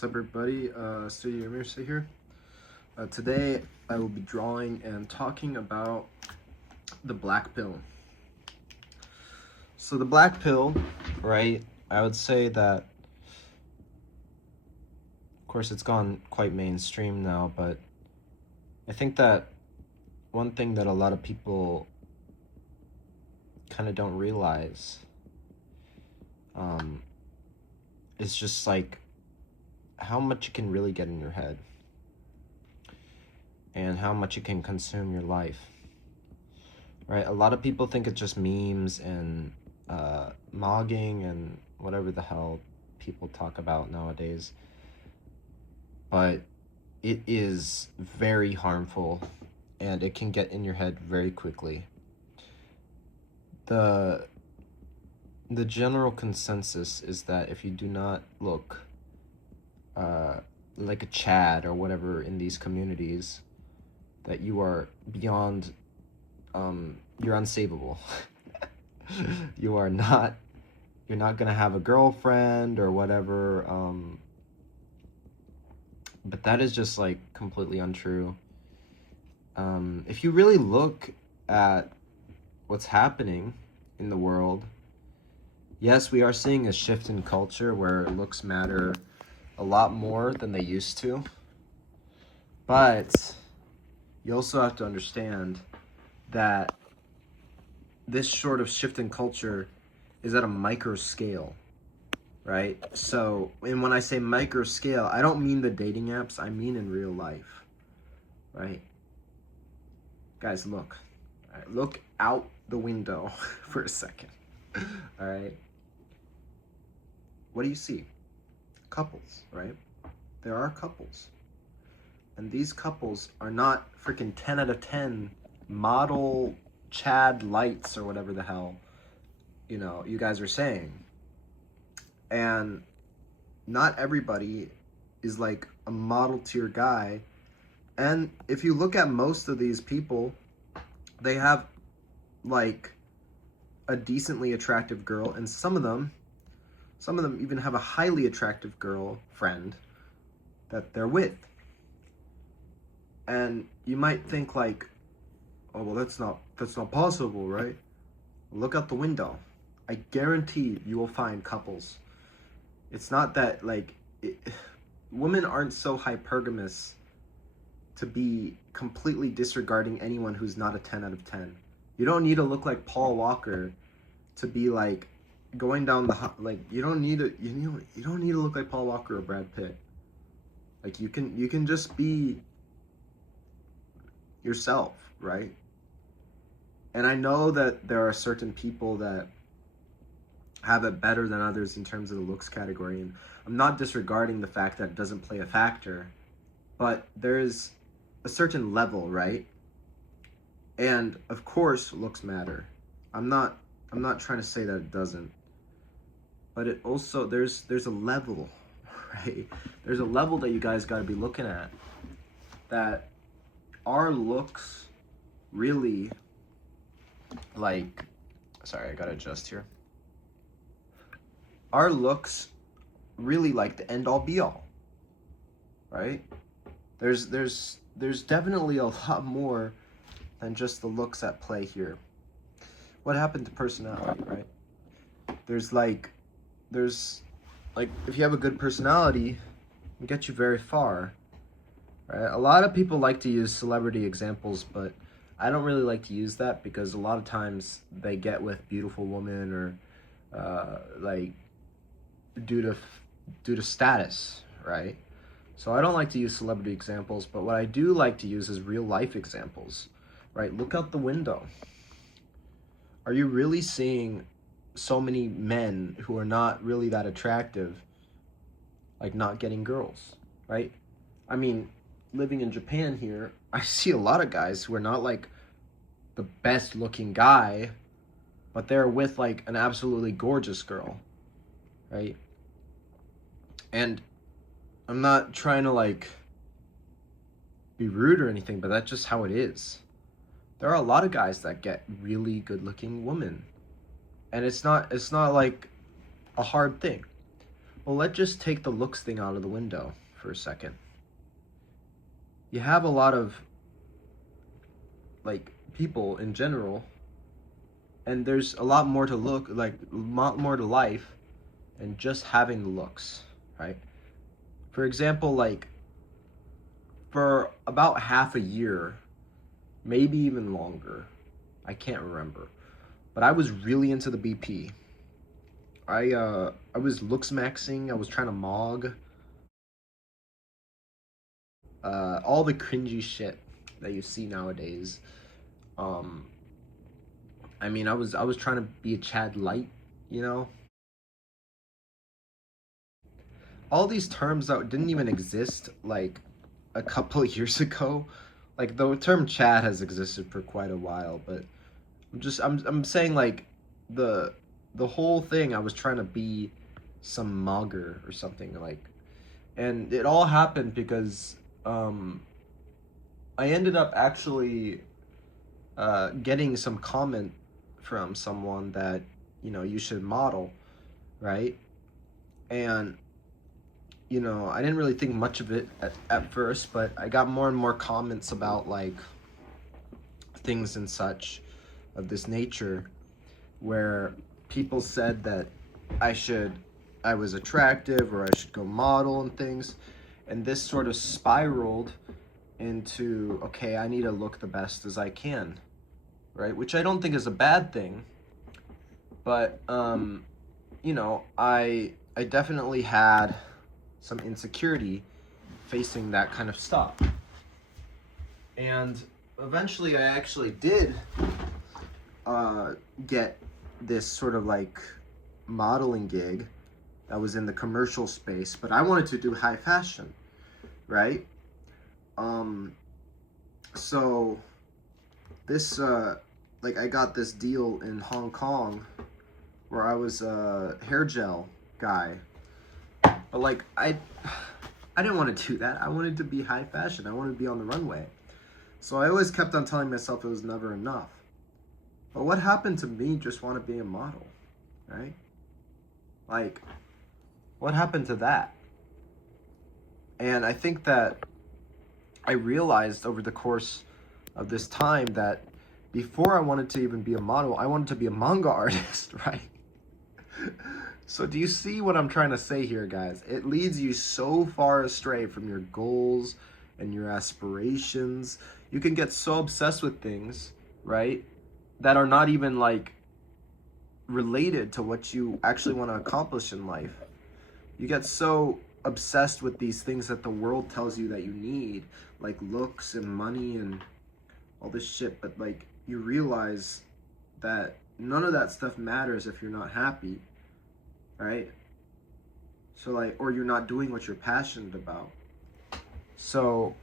What's up, everybody? Studio Emerson here. Today, I will be drawing and talking about the black pill. So, the black pill, right? I would say that, of course, it's gone quite mainstream now, but I think that one thing that a lot of people kind of don't realize is just like how much it can really get in your head and how much it can consume your life, right? A lot of people think it's just memes and mogging and whatever the hell people talk about nowadays, but it is very harmful and it can get in your head very quickly. The general consensus is that if you do not look like a Chad or whatever in these communities, that you are beyond, you're unsavable. You're not gonna have a girlfriend or whatever, but that is just like completely untrue. If you really look at what's happening in the world, yes, we are seeing a shift in culture where looks matter a lot more than they used to, but you also have to understand that this sort of shift in culture is at a micro scale, right? So, and when I say micro scale, I don't mean the dating apps, I mean in real life, right? Guys, look. All right, look out the window for a second. All right. What do you see? Couples, right? There are couples. And these couples are not freaking 10 out of 10 model Chad lights or whatever the hell, you guys are saying. And not everybody is like a model tier guy. And if you look at most of these people, they have like a decently attractive girl, and some of them even have a highly attractive girlfriend that they're with. And you might think like, oh, well, that's not possible, right? Look out the window. I guarantee you will find couples. It's not that like women aren't so hypergamous to be completely disregarding anyone who's not a 10 out of 10. You don't need to look like Paul Walker to be like going down the you don't need to look like Paul Walker or Brad Pitt. Like you can just be yourself, right? And I know that there are certain people that have it better than others in terms of the looks category, and I'm not disregarding the fact that it doesn't play a factor, but there's a certain level, right? And of course looks matter. I'm not trying to say that it doesn't, but it also there's a level, right? There's a level that you guys got to be looking at, that our looks really like, sorry, I gotta adjust here. Our looks really like the end all be all, right? There's definitely a lot more than just the looks at play here. What happened to personality, right? There's like if you have a good personality, it gets you very far, right? A lot of people like to use celebrity examples, but I don't really like to use that because a lot of times they get with beautiful women or like due to status, right? So I don't like to use celebrity examples, but what I do like to use is real life examples, right? Look out the window. Are you really seeing so many men who are not really that attractive, like not getting girls, right? I mean, living in Japan here, I see a lot of guys who are not like the best looking guy, but they're with like an absolutely gorgeous girl, right? And I'm not trying to like be rude or anything, but that's just how it is. There are a lot of guys that get really good looking women, and it's not like a hard thing. Well, let's just take the looks thing out of the window for a second. You have a lot of like people in general, and there's a lot more to a lot more to life than just having the looks, right? For example, like for about half a year, maybe even longer, I can't remember, but I was really into the BP. I was looks maxing. I was trying to mog all the cringy shit that you see nowadays. Um, I mean, I was trying to be a Chad Light, you know. All these terms that didn't even exist like a couple of years ago. Like the term Chad has existed for quite a while, but I'm saying like the the whole thing I was trying to be some mogger or something like, and it all happened because um I ended up actually getting some comment from someone that, you know, you should model, right? And you know, I didn't really think much of it at first, but I got more and more comments about like things and such of this nature where people said that I should I was attractive or I should go model and things. And this sort of spiraled into, okay, I need to look the best as I can, right? Which I don't think is a bad thing, but you know, I definitely had some insecurity facing that kind of stuff. And eventually I actually did get this sort of like modeling gig that was in the commercial space, but I wanted to do high fashion, right? Um, so this like I got this deal in Hong Kong where I was a hair gel guy, but like I didn't want to do that. I wanted to be high fashion. I wanted to be on the runway. So I always kept on telling myself it was never enough. But what happened to me just want to be a model, right? Like, what happened to that? And I think that I realized over the course of this time that before I wanted to even be a model, I wanted to be a manga artist, right? So do you see what I'm trying to say here, guys? It leads you so far astray from your goals and your aspirations. You can get so obsessed with things, right, that are not even like related to what you actually want to accomplish in life. You get so obsessed with these things that the world tells you that you need, like looks and money and all this shit, but like you realize that none of that stuff matters if you're not happy, right? So like, or you're not doing what you're passionate about. So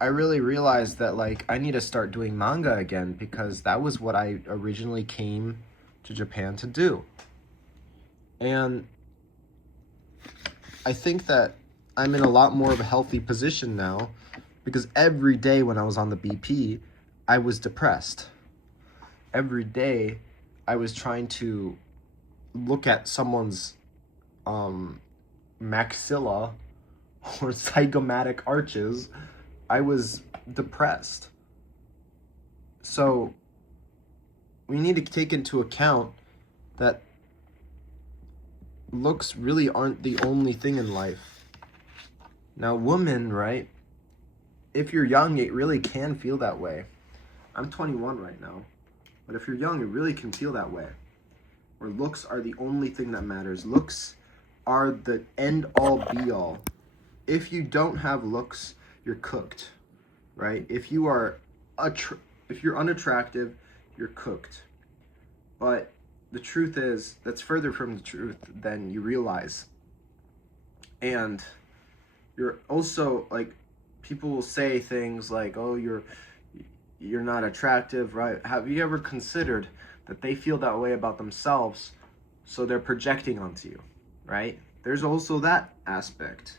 I really realized that like I need to start doing manga again because that was what I originally came to Japan to do. And I think that I'm in a lot more of a healthy position now because every day when I was on the BP, I was depressed. Every day I was trying to look at someone's maxilla or zygomatic arches. I was depressed. So we need to take into account that looks really aren't the only thing in life. Now, women, right? If you're young, it really can feel that way. I'm 21 right now, but if you're young, it really can feel that way. Where looks are the only thing that matters. Looks are the end all be all. If you don't have looks, you're cooked, right? If you're unattractive, you're cooked. But the truth is, that's further from the truth than you realize. And you're also like, people will say things like, "Oh, you're not attractive," right? Have you ever considered that they feel that way about themselves, so they're projecting onto you, right? There's also that aspect.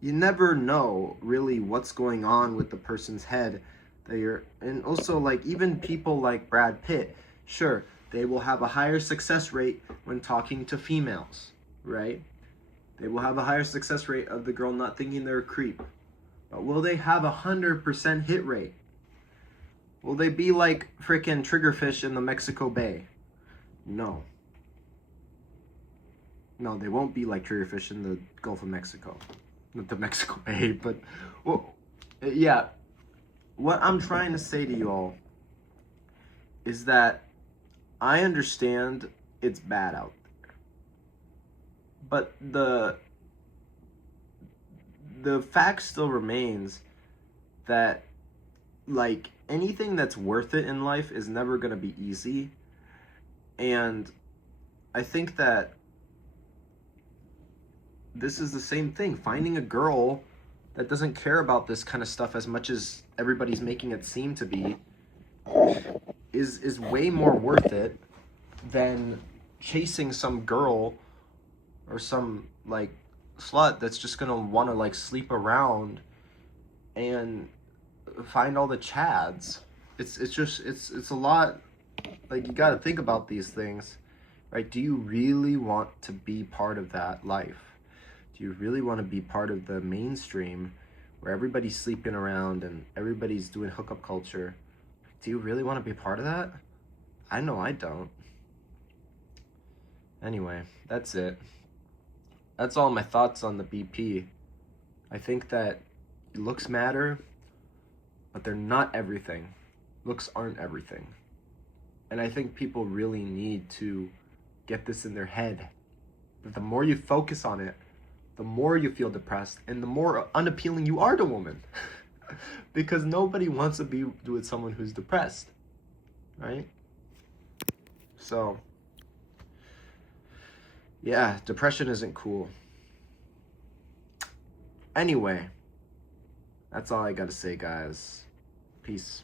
You never know really what's going on with the person's head that you're, and also like even people like Brad Pitt, sure, they will have a higher success rate when talking to females, right? They will have a higher success rate of the girl not thinking they're a creep. But will they have 100% hit rate? Will they be like freaking triggerfish in the Mexico Bay? No. No, they won't be like triggerfish in the Gulf of Mexico. Not the Mexico Bay, but... Well, yeah. What I'm trying to say to you all is that I understand it's bad out there. But the fact still remains that, like, anything that's worth it in life is never going to be easy. And I think that this is the same thing. Finding a girl that doesn't care about this kind of stuff as much as everybody's making it seem to be is way more worth it than chasing some girl or some, like, slut that's just gonna want to, like, sleep around and find all the chads. It's a lot. Like, you got to think about these things, right? Do you really want to be part of that life? Do you really want to be part of the mainstream where everybody's sleeping around and everybody's doing hookup culture? Do you really want to be part of that? I know I don't. Anyway, that's it. That's all my thoughts on the BP. I think that looks matter, but they're not everything. Looks aren't everything. And I think people really need to get this in their head. That the more you focus on it, the more you feel depressed and the more unappealing you are to women. Because nobody wants to be with someone who's depressed, right? So, yeah, depression isn't cool. Anyway, that's all I gotta say, guys. Peace.